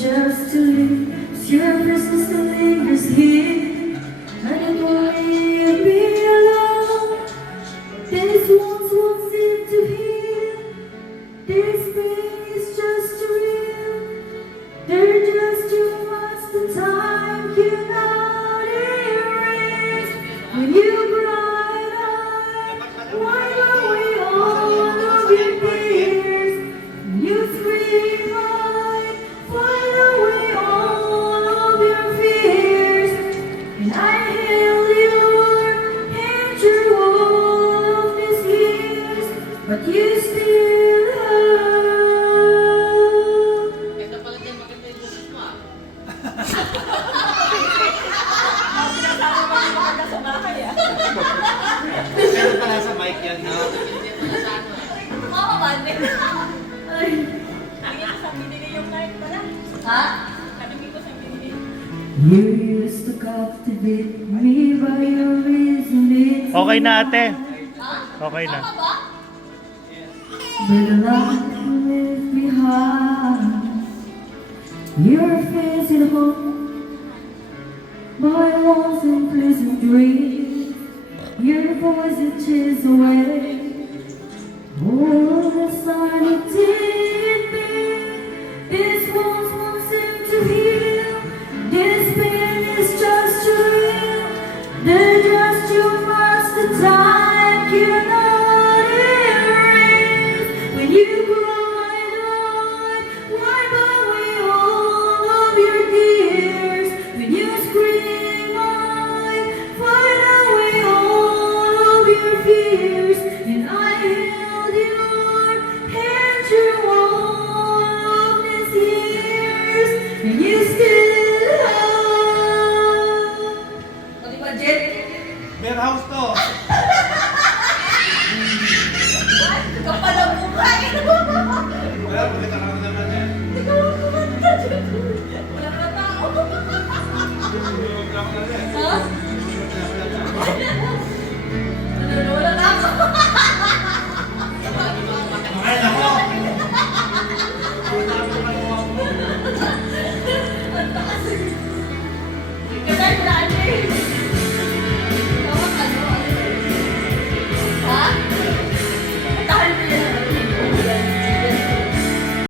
just to live. 'Cause your presence still lingers here. I don't want to be alone. These wounds won't seem to heal. This pain is just too real. They're just too much the time cannot erase. When you bright eye, wipe away all of your tears. When you scream high, find away all of your fears. And I held your hand through all of these years, but you still have. Ito pala din maganda yung boses mo ah. Meron pala sa mic yan, no? Hindi pala sa ano eh. Ay, Ha? you used to captivate me by your reason. Okay na ate. Okay na. Tama ba? But a lot left behind. Your face in home, my walls in pleasant dreams. Your voice it chased away all the sun.